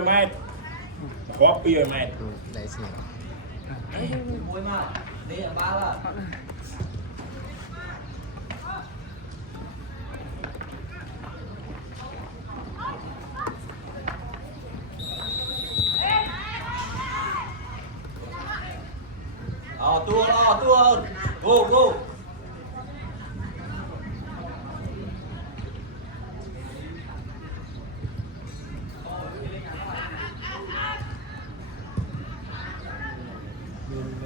mét có bia mét đấy xì muối mà đi ở ba là tua go go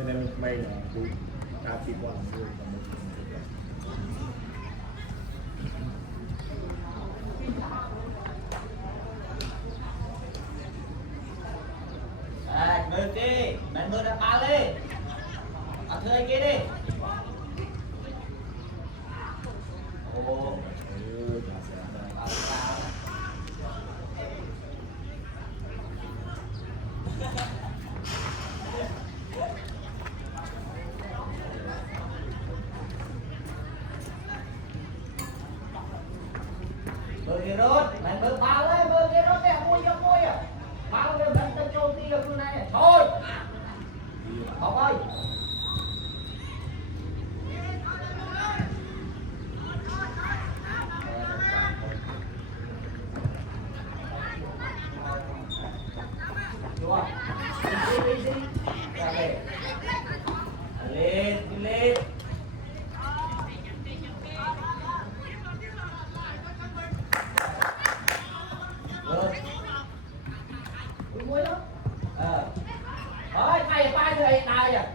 nên mày là vui ta chỉ quan vui và một mơ đi mẹ mơ đã ba lên ăn thưa anh kia đi ồ mơ kia rốt mẹ mơ ba lên mơ kia rốt nè môi à ba lên đánh tâm châu ti ở phương này thôi học ơi đúng không đi lên muối đó mày ba người nào vậy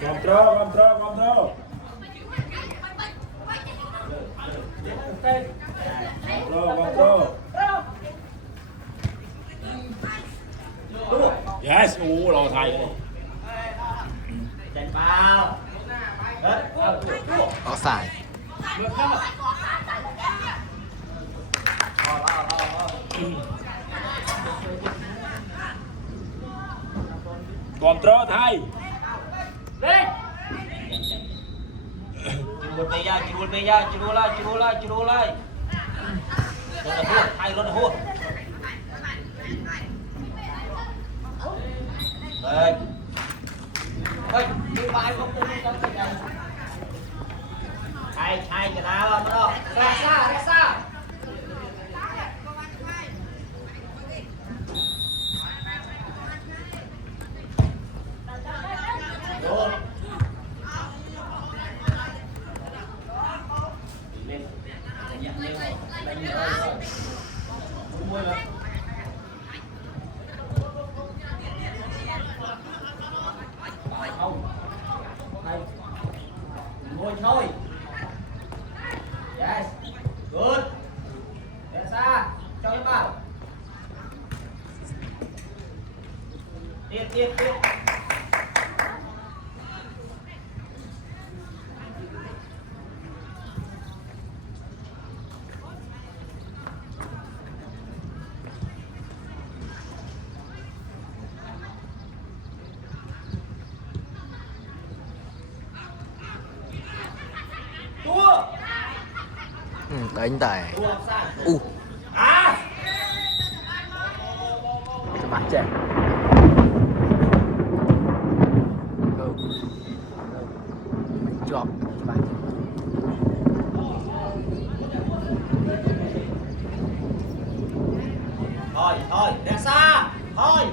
control yes lò thầy chạy vào có xài control thầy chịu đua lại rồi là hua thay luôn là hua đây ơi đi bài không tôi đi trong cái này hai cái nào mà đâu ra xa rồi lên nhận lên rồi mua rồi không hay ngồi thôi yes good để xa cho em vào tiếp đánh tài cho bạn trẻ drop cho bạn thôi ra xa thôi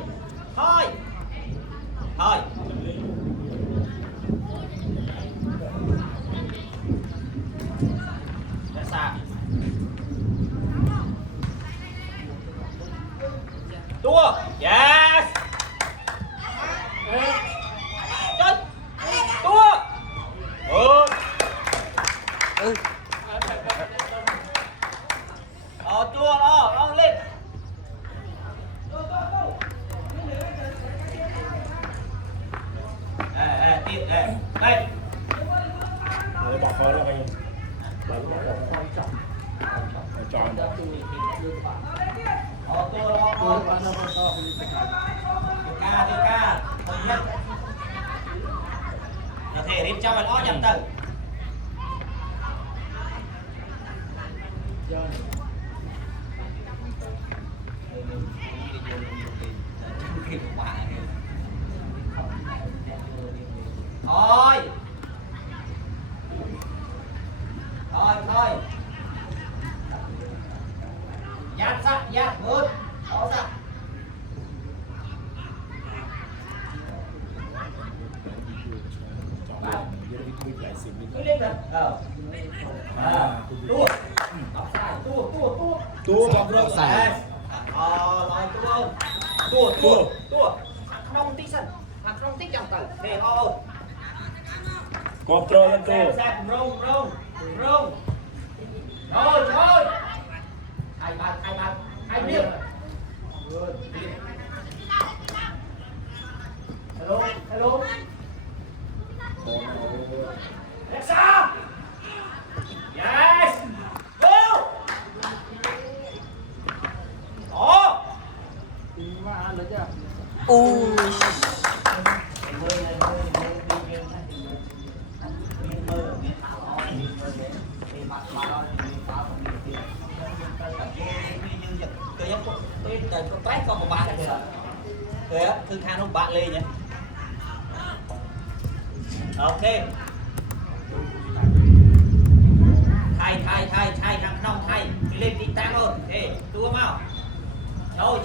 ra xa tua yes chơi tua tua đó lên tiếp đây để bỏ khó là anh tròn ca រៀបចំឲ្យល្អចាំទៅthôi thôi dắt sắt dắt vượt đó sắt cứ lên rồi tua đọc sai tua bọc rồi Sai. rồi tua không tí sân hoặc không tí trong tử để thôi control lên tua xem rung rồi thôi hai miếng hello Alexa yes go đó Ui. tôi quét con một bạn được thế thư khang ông bạn lên nhé ok thay răng nong thay đi lên đi tăng luôn ê tua mau thôi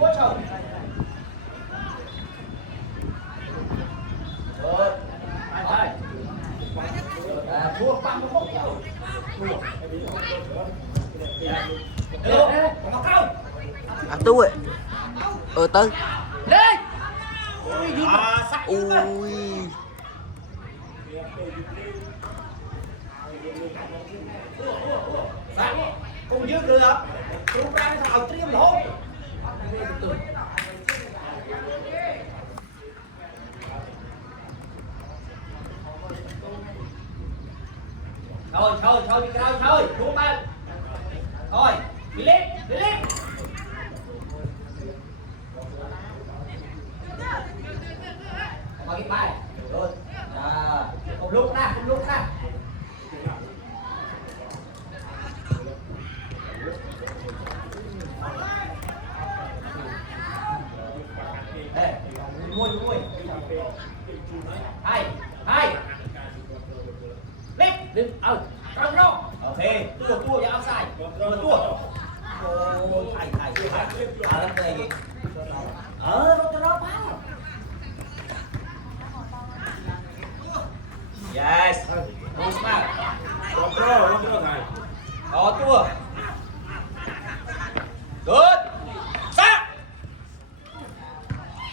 múa trời rồi thua bằng một bốc hello còn không À tu ấy. Tới. lên Ui. cùng dứt được chúng ta thảo triêm lỗ thôi đúng bạn thôi đi lên có cái bài rồi cùng lúc ra đây nuôi hai lên trong đó ok tua ra outside tua thầy làm đây gì nó cho nó phá yes good smart control thầy đó tua good start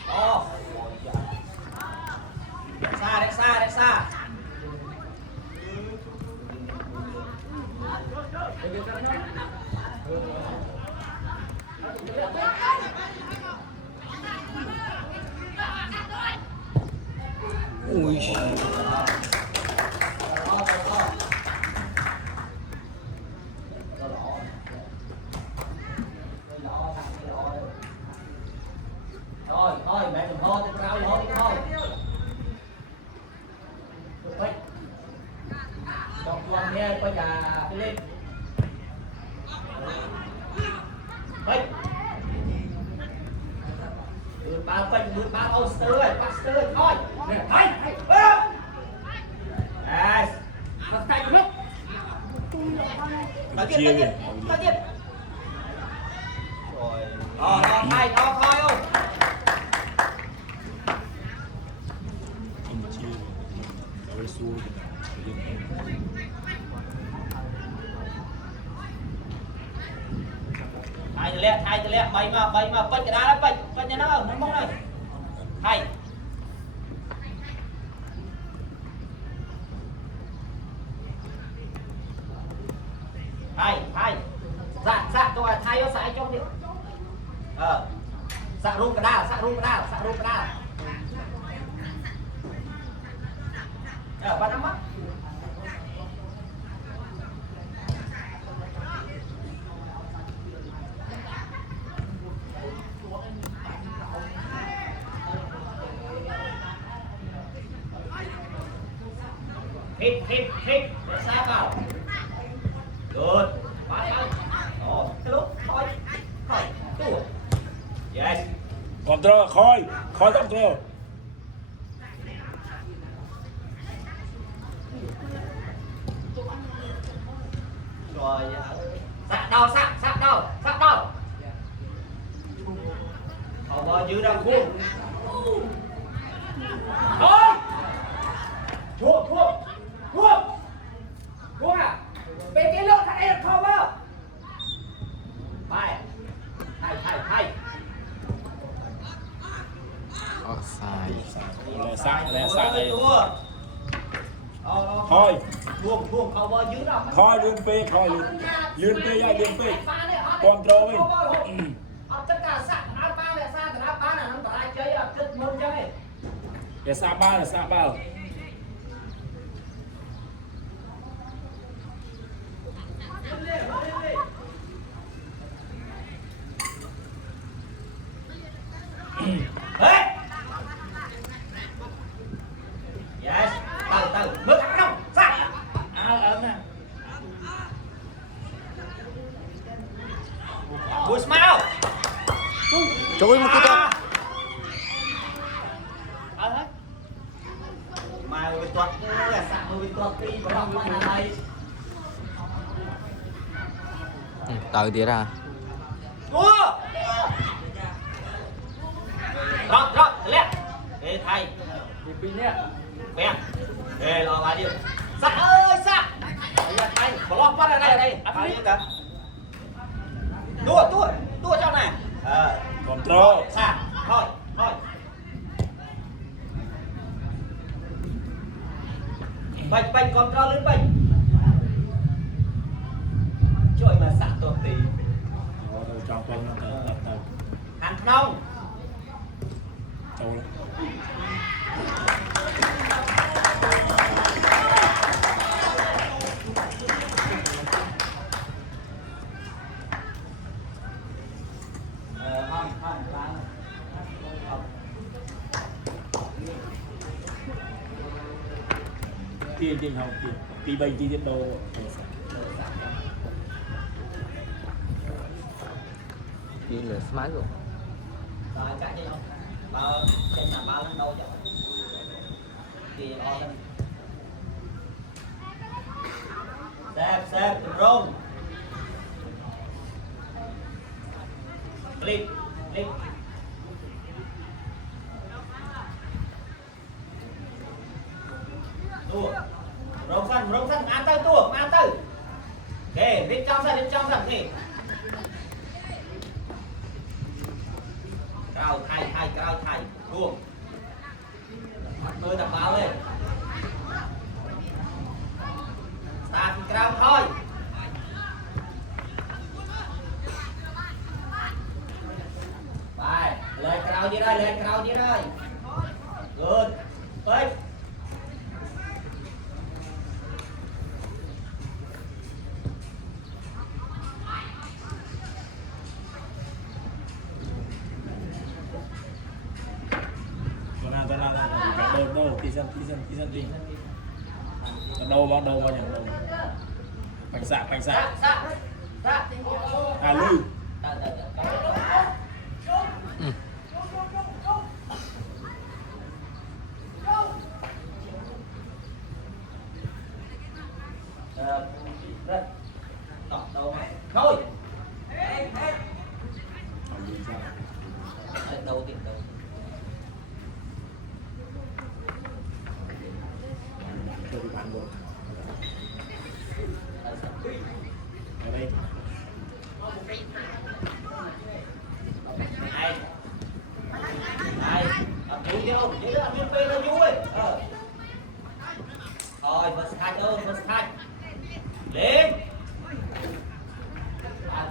đó xa Ui. thôi mẹ đừng ho tôi cao ho đi thôi trong con nghe coi nhà đi lên đây đưa ba poster thôi nè thấy mặt tay của nó chia kìa tiếp rồi thay thôi không hai lẹ bay mà quay cái đá đấy quay nhà nó mong này hay dạ cho thay nó sai cho đi dạ rung cái đá ba năm mắt hít xa vào good phải cái lúc khỏi tua yes control khôi control rồi sạc đâu không bao nhiêu đâu khuôn thôi thua à bên cái lốt thằng em không bao phải hay offside lẹ sai đây thua thôi buông không bao nhiêu đâu thôi lươn phê ra lươn phê control tất cả sạc áp ba này sang từ áp ba này không phải chơi à kết môn chơi để xa bao hey yes từ bước thẳng không sạc nè Bùi Smile Trời một cái đó mà người tuột là sạc người tuột đi vào lòng là này tới đi ra Ủa rồi lẹ ê thầy bè ê lo bà đi sạc ơi sạc thầy có lo bắt ở đây cả tua trong này control sạc thôi bạch control lên bạch trời mà sạc tuột tí trong con nó Hàn Nông tiền học tiền bệnh tiền đồ đi là smart rồi rồi cái gì không bao trên nhà bao lên đâu cho thì o lên xếp rung clip tua rong sân ăn tới tua ăn tới ok bên trong sân thì cao thay buông tôi tập báo lên start cao thôi phải lên cao như đây good tới đâu tí dân đi đâu vào nhận đâu bánh xạ lưu đâu thôi đầu tiền đầu ở đây này vui chứ không vậy đó anh phê nó vui thôi first touch lên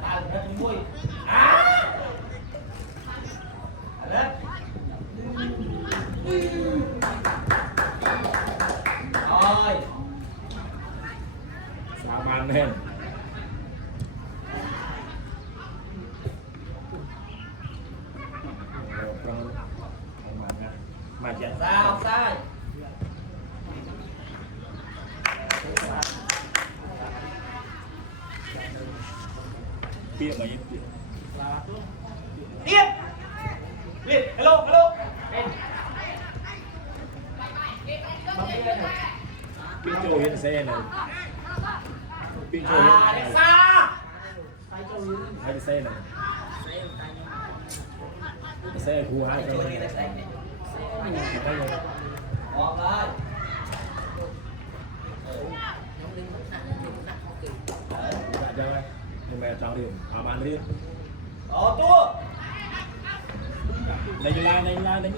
tao rất vui đấy rồi sao man lên sao sai pia mà yên pia Điên Điên hello hello pin trôi hiện xe này pin trôi à hiện để này xa hai xe này xe khu hai cho Ngọt ơi nhưng mà trao điểm bàn riêng tua đánh lai lo này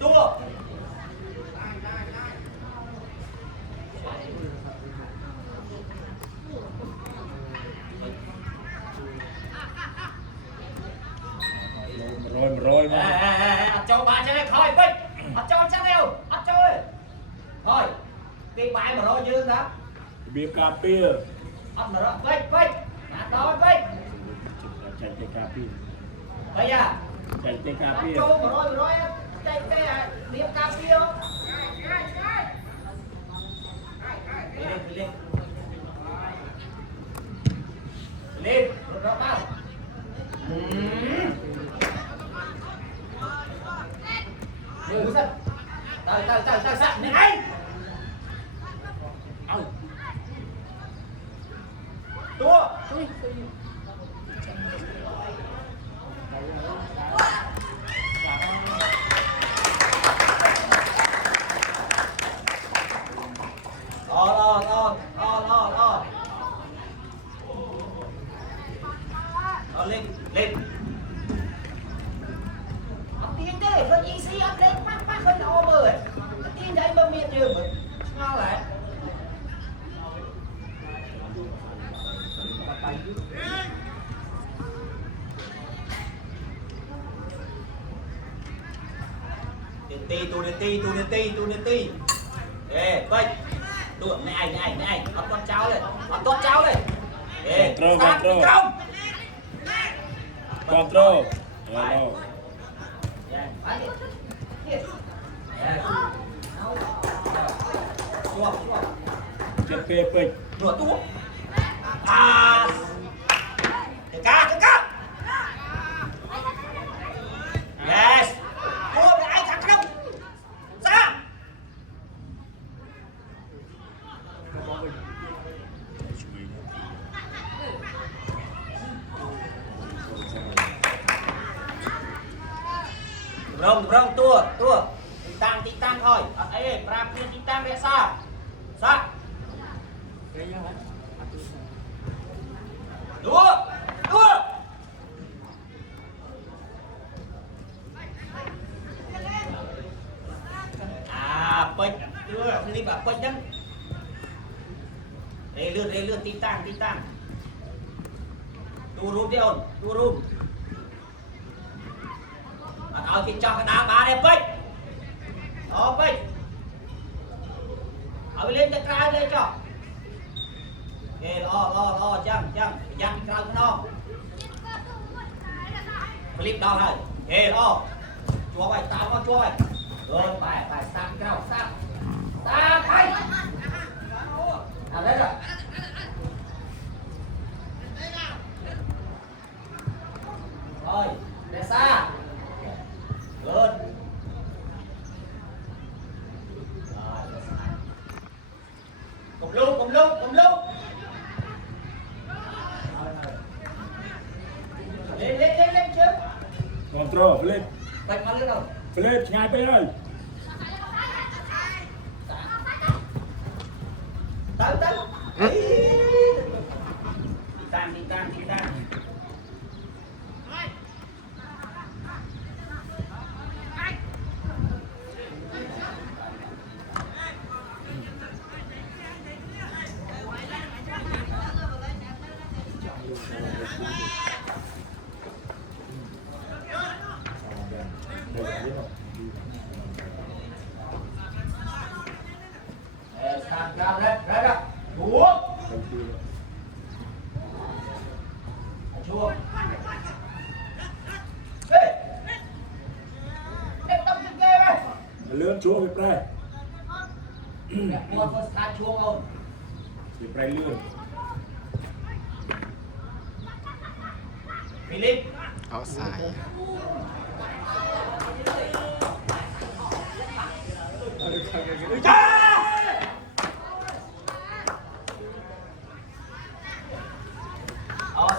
tua rồi cho bà cho này thôi bích cho chắc đâu chơi thôi tiền bài mà rồi dương đó bia cà phê mà rồi bích đó bích chạy cà phê bây giờ chạy cà phê cho mà rồi chạy cái điểm cà phê không lên rồi bao Tao sẵn này tua lên tiếng thế phải ý xí ấp lên mắt hơi đỏ mờ tiếng đấy mà miệt nhiều ngon lại tu đi ê vậy đuổi này anh bắt con cháu lên bắt con cháu lên ê control chụp phê phê nửa tua à cá yes tua để ai thằng không ra rong tua tí tăng thôi ê pra tí tăng để xa đua à bịch đưa đi vào bịch nhá đây lươn tí tăng đua rùm đi ổn đua rùm ở thì cho cái đá ba đẹp bịch đó bịch ở lên cho cài lên cho kê lo chăng cài cái nó clip đau này kê lo chua vậy tao con chua vậy rồi phải sát cái nào sát phải à đấy rồi rồi để xa good cùng lúc lên chứ control flip bạch mặt lên đâu flip ngay bên ơi tới đi tan đây là biết không sang ra đấy đấy đúng không chưa chua ê em tâm trên kia đây lươn chúa về prai mua first time chua không về prai lươn Philip Offside.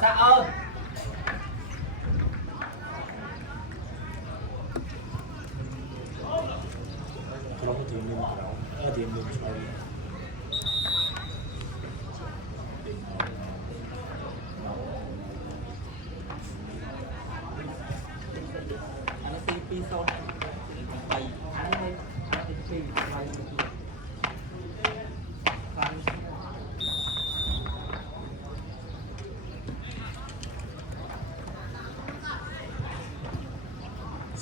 Sao ơi không thì mình kéo thì mình xoay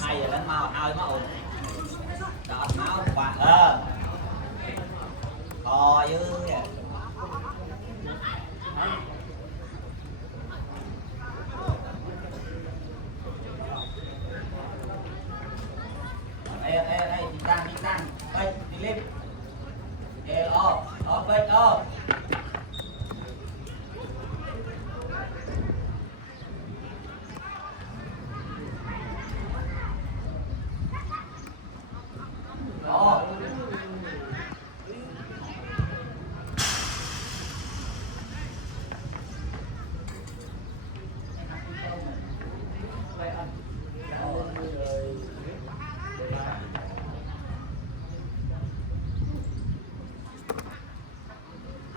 ai giờ đánh mau ai máu đọt máu quả dữ vậy đây đi tăng đây đi lên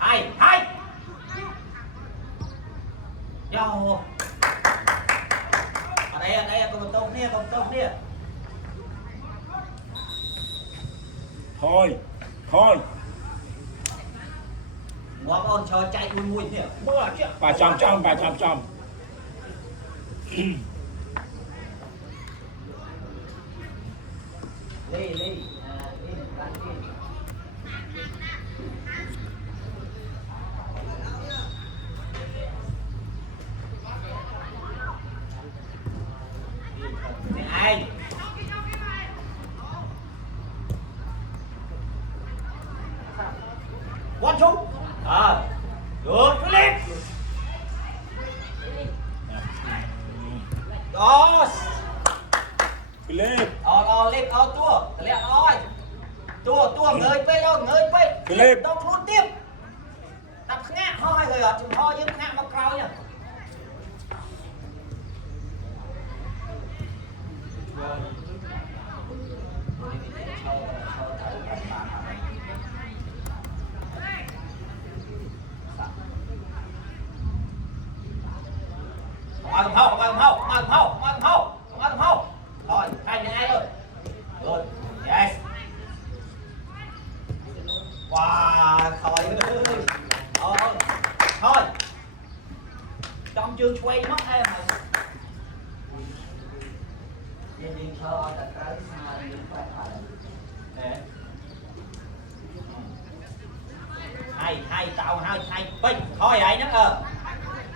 vậy hay yo ở đây còn một tông kia thôi ngó con cho chạy mùi nhỉ mưa chứ bà chăm Ly ai one two được Philip đó Philip lên tua người Philip đâu luôn tiếp đập ngã ho rồi chừng ho với ngã mặc cao nha Không hâu rồi hai đến ai rồi good yes wow khỏi thôi trong chương quay mất em này đi cho đặt cái xa đi quay lại nè hai tạo hai bình thôi ấy nữa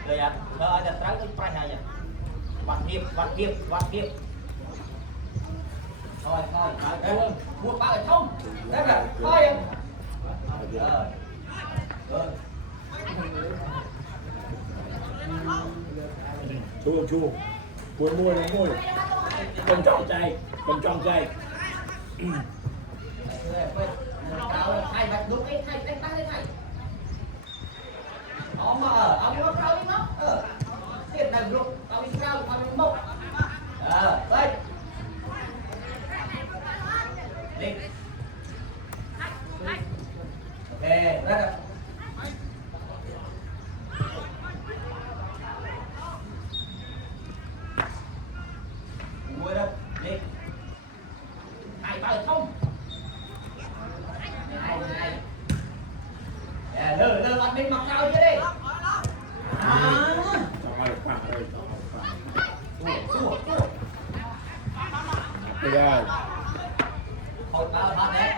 rồi đặt cái quay này vạn hiệp thôi mua bao ở trong đấy là thôi em chua cuốn môi cầm trong chay hai bạch đúng cái hai này ông mà ông nó cao đi nó tiền này luôn cao đi cao cao đi một đây đi ok rất mua đâu đi hai ba không lơ bạn bên mặc cao chưa đi cho hai phẳng đây bây giờ Hột bao hot đấy.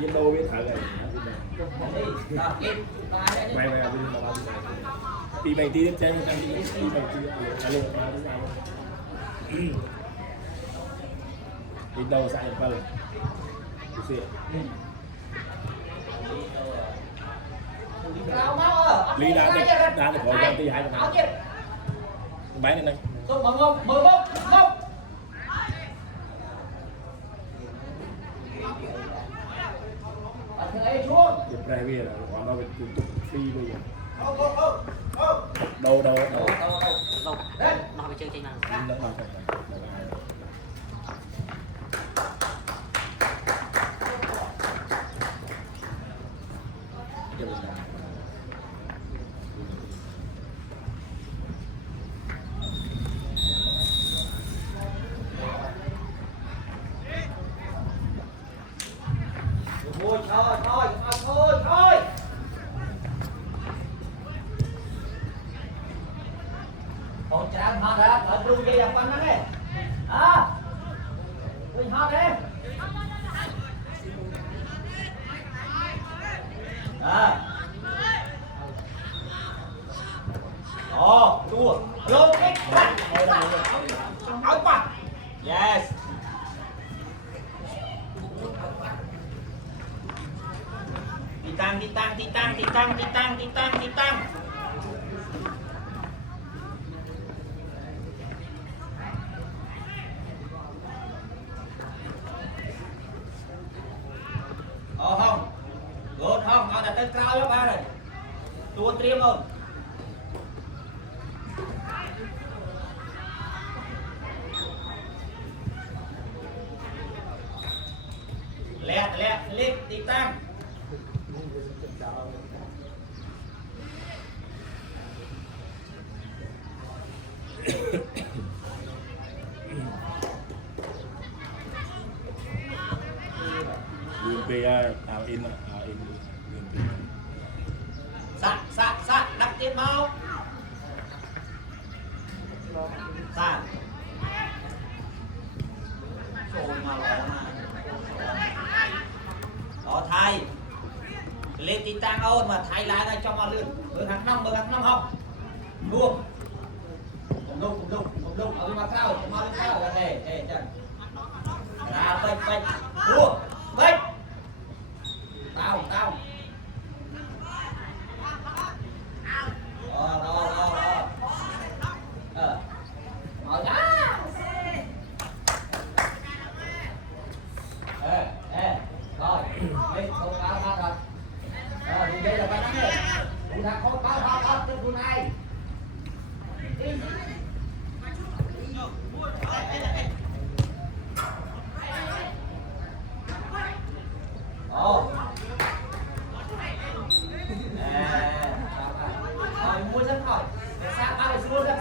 nhưng đâu biết thở này quay quay đi mà tí mày tí chơi tí mày tí trả lời mà thứ nào đi đâu sai bao lần Lý đã được gọi ra tí hai thằng bán này này Không bằng không, mời bốc, không. Ở thế ấy xuống. Điệp ra bây giờ là họ nói về tụi phi bây giờ Không, không, không, không. đâu đâu đâu Đâu, đâu, đâu. Đấy. Nó phải chơi trên nào. nó mà không Thôi, thôi, thôi, thôi, thôi. Còn chán hot đó, ở luôn kia dọc quanh đó đi. À, quên hot đi. À. Ồ, đua, vô kích, áo qua. Yes. Đi tăng. Không. Good không,เอาแต่เต้นกล้าวยกมาเลยตัวเตรียมเลยแลเล็กติดตั้ง về in Sạ, đắp tiền mau. Sạ. Trời mà đó thay. Lên tí tăng ôn mà thay lá này cho mà lươn. Bữa tháng 5 không? Luôn. Cùng đúc, ở mà cao, mà lên cao là thế, chân. Ra bênh. Luôn. Bênh. Tao. Đó. Mở ra. Rồi, đi, không báo phát rồi. Đi đây là bắt đi. Đi thằng không báo phát cho tụi này. Đi. Ồ. Rồi mua dân khỏi. Sát ba xuống lên.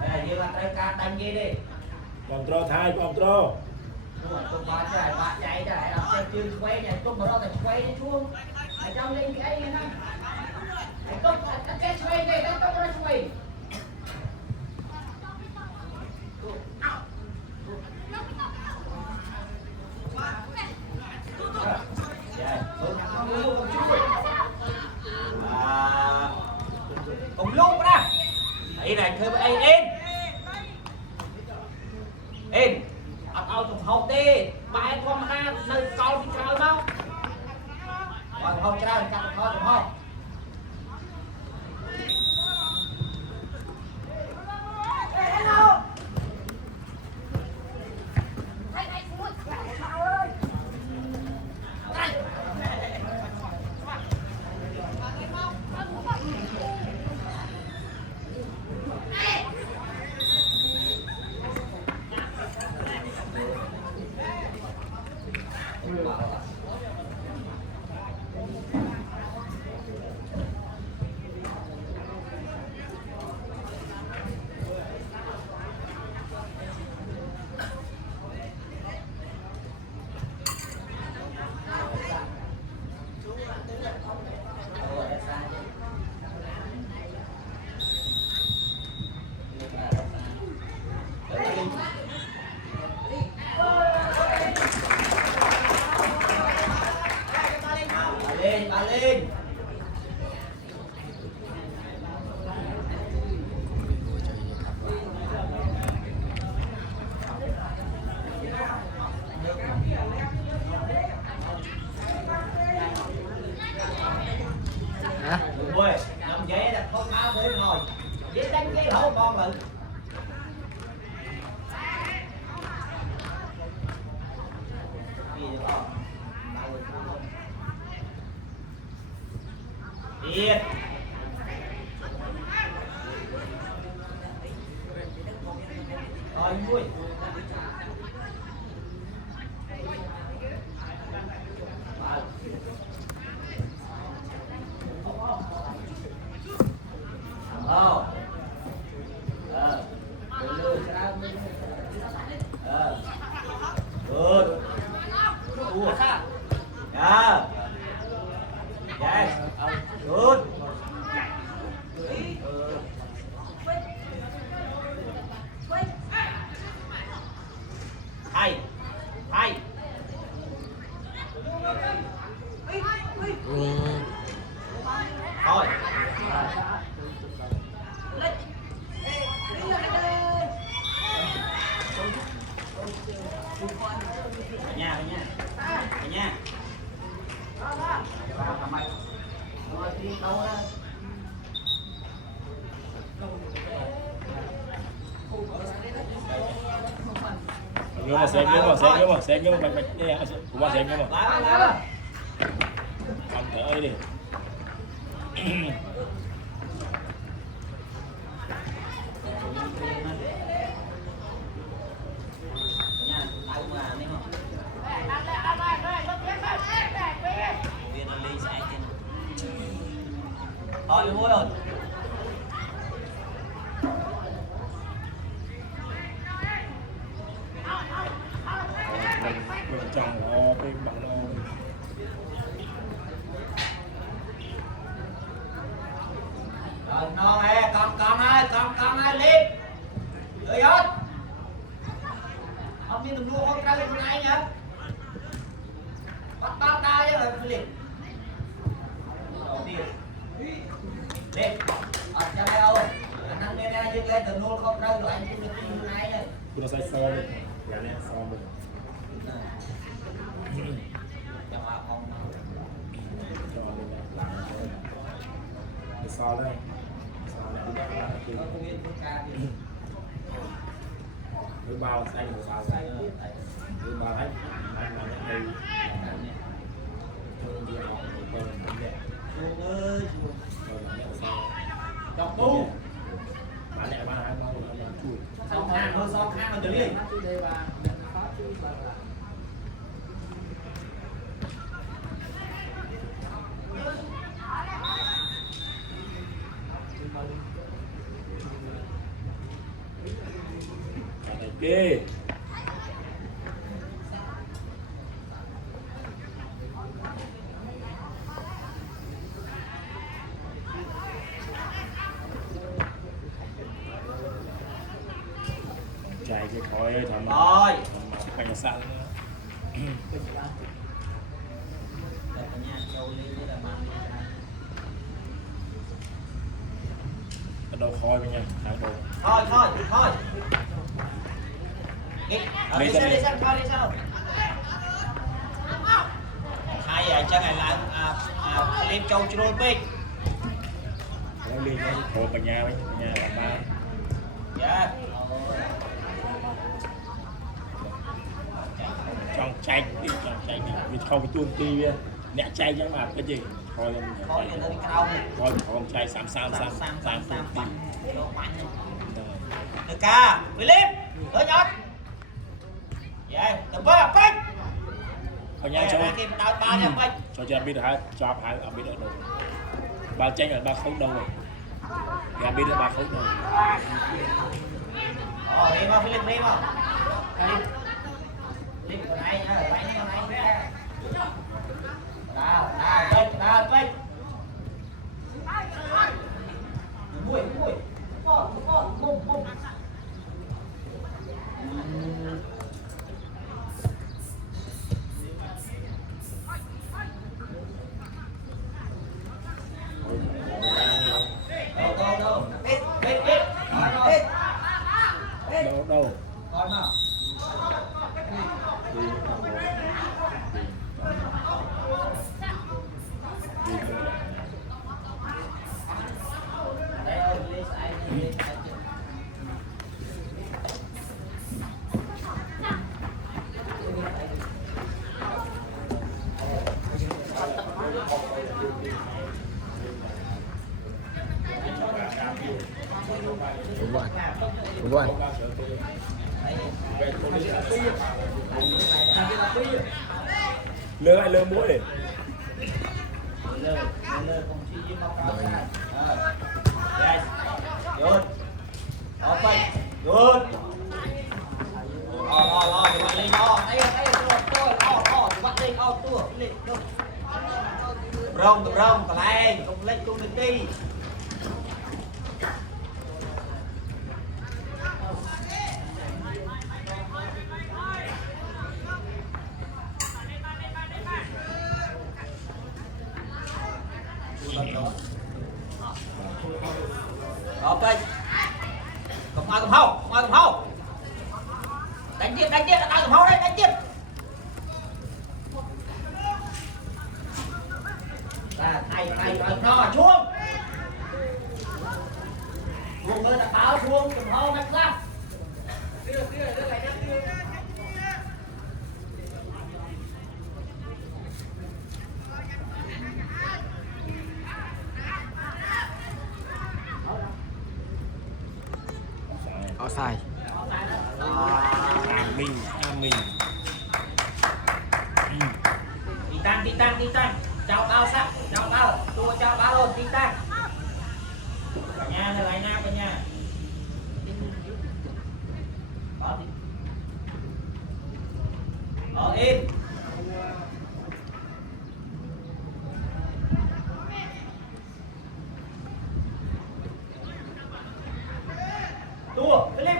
Đây là tay ca đánh gì đi. control thay control Tụi bạn chạy chơi chưa quay này, tụi mà nó phải quay đi xuống. Ở trong lên cái này nè. Tụi cái quay này, tụi nó quay. Cùng lúc đó. Đây này thưa anh in. Ao trong hộp đi. Bài con ra nơi con đi chơi đâu. Còn hộp chơi thì cắt thôi đúng không? Yên. Rồi vui. Không. Good. Yeah. Yes. Good. Hay. Hay. Thôi. Cả nhà, cả nhà. Cả nhà. Vô mà xem bạch bạch đi à, cũng mà xem vô mà. Ăn thở ấy đi. Thôi mua rồi. Mình chọn lo cái bạn lo. Rồi non ơi, con ơi lên. Rồi hết. Ông đi tụi đua con ra lên con này nhá. Bắt bao đai rồi lên. Lên. Ở trong đây đâu? Anh đang lên đây lên từ nô không rơi rồi anh cũng được đi như này đây. Nó sai so đi. Dạ nè so đi. Trong ao không. So đây. So đây. Với bao xanh của bao xanh. Với bao hết. Anh là đây. Đọc tu. Bạn này ba hai bao chui. Xong hàng hơn xong hàng rồi trở liền. Kê. Chạy cái khói ơi thầm. Rồi. Phải là sao nữa. Bắt đầu khói với nha, tháng đầu. Thôi. Đi sao, thôi đi sao. Hay vậy, chắc ngày lại lên châu cho đôi bích. Nó lên nó khổ cả nhà làm ba. Dạ. Trong chanh đi, vì không tuôn ti với nẹ chay chẳng mà cái gì thôi Thôi lên đi cao. thôi không chay xám Được ca, Philip, tới nhót. Vậy, tụi bơ bích. ở nhà cho ba nha bích. cho biết hai cho hai ở biết ở đâu ba chanh ở ba không đâu rồi nhà biết là ba không đâu Đi vào Philip đi vào. Đi con này nha, đánh con này. Đào, bích. Mùi. Bum. Đâu. Biết. đâu Coi nào. đúng rồi lơ ai lơ mũi lơ không chỉ với mọc yes good open good lo thì bạn lên lo đây tôi lo thì bạn lên lo tua lên đâu rong cả lại không lên chung được đi ok cầm hậu đánh tiếp cầm hậu đây đánh tiếp thầy no chuông ơi đã báo chuông cầm hậu mạnh ra offside mình đi tăng chào bao tua chào bao rồi đi tăng cả nhà là lại nam cả nhà im tua cái lên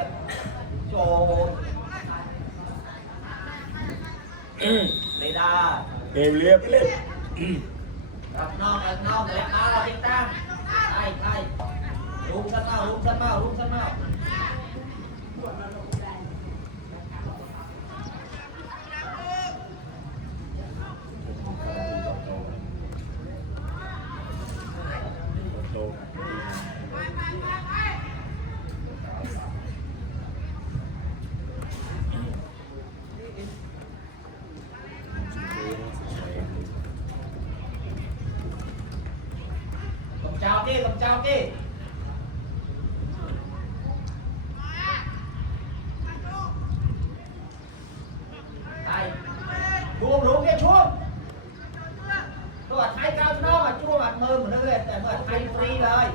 trời lấy ra đều liệp lên đặt non lẹ ba đi tăng ai rung sân mau cầm chào kia đây chuông kia chuông tôi thay cao nó mà chuông mà mơ một nơi để mà thay free rồi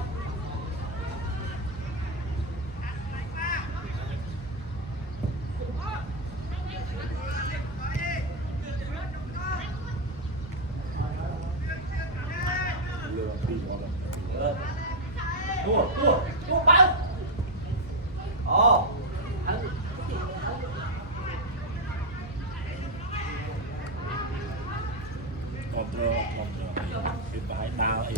tua bao control cái bài đào em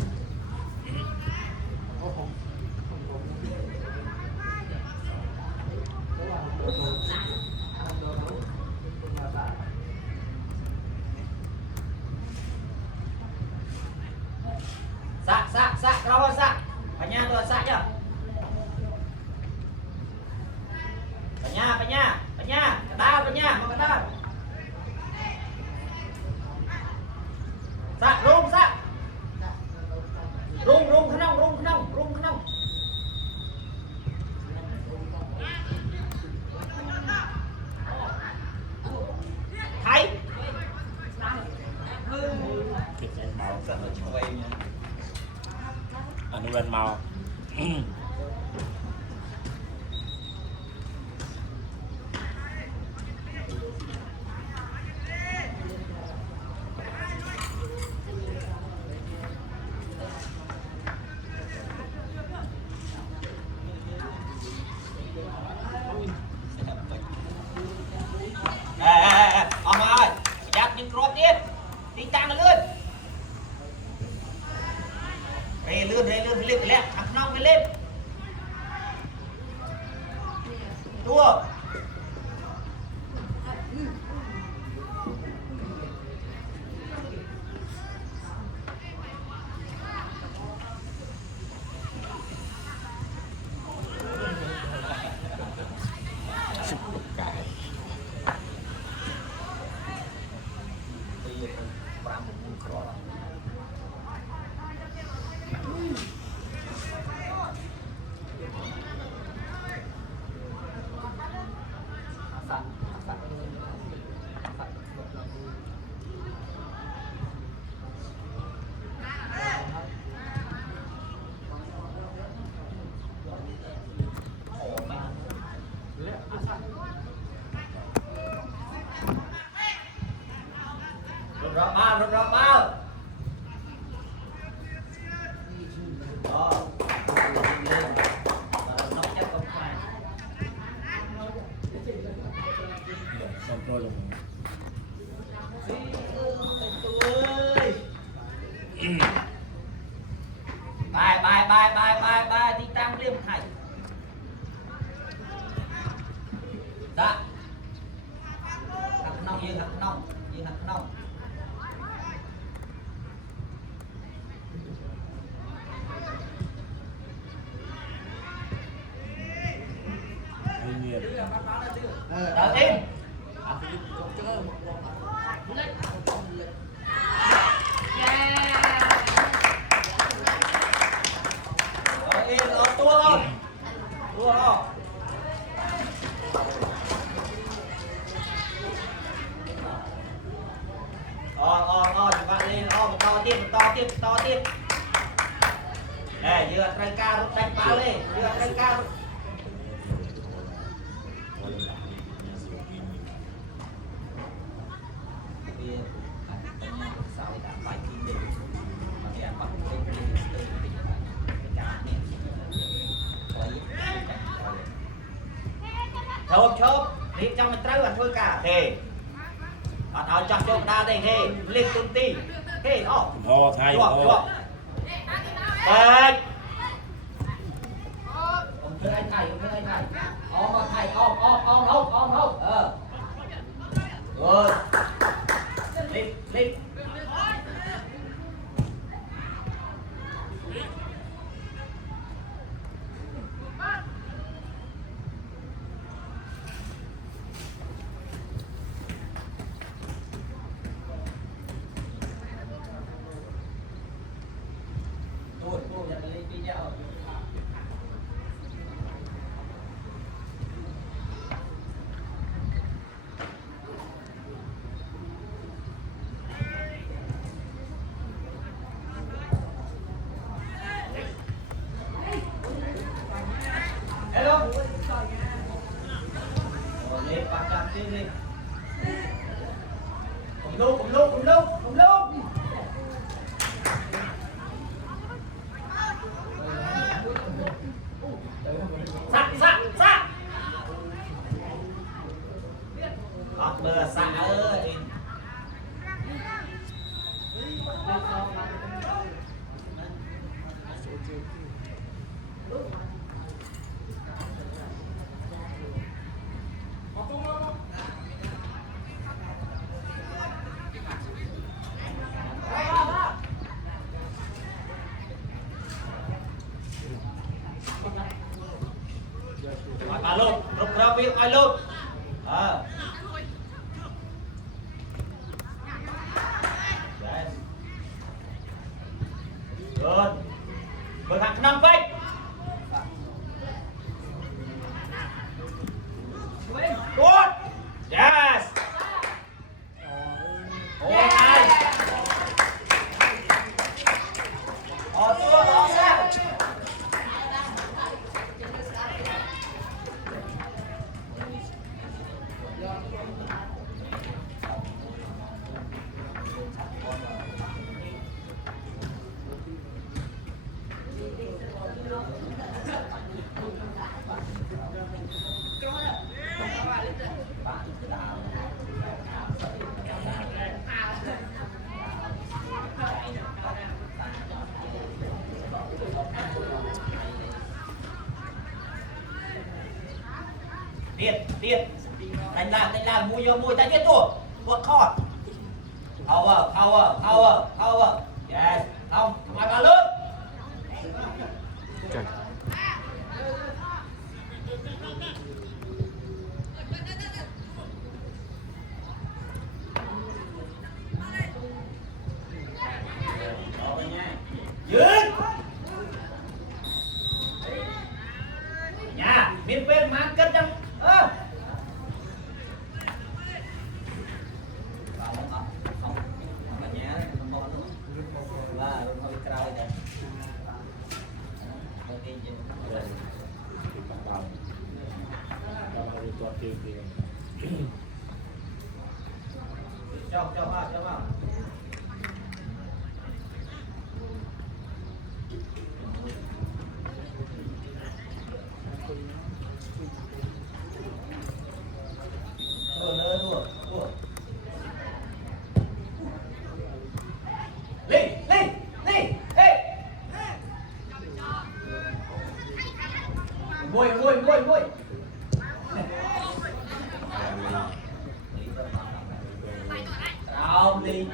sạc đâu rồi sạc cả nhà tôi sạc chưa cả nhà cả đao cả nhà mà cả đao sạc rung khăn nông thấy anh nuôi màu ông ơi dắt những rốt tiếp đi tăng nó lươn rê lươn phải lên thằng nong phải lên còn trôi rồi បាយទីតាំងព្រាមថៃដាក់ខាងក្នុងយើងខាងក្នុង Hơi nghiền đợi im tua không chúng bạn lên to tiếp này vừa trai ca rút đánh phá lên vừa trai ca rút chốt đi trong mình trâu ăn thôi cả thì bạn hỏi chọn chốt đa đây thì lên tung ti thì nó ho thay ho đây ông thưa anh thầy ông thầy ông không rồi lên hello lên 300 trên đi cùng lúc sạc bờ xạ ơi luôn rút ra việc ai luôn good với thằng năm vách good yes tiền đánh làm mùi tay viết tuổi tuột khọt power yes không phải vào lớn dừng nhà miền quê mang cân trong cho vào nữa không đi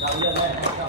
đâu lên đây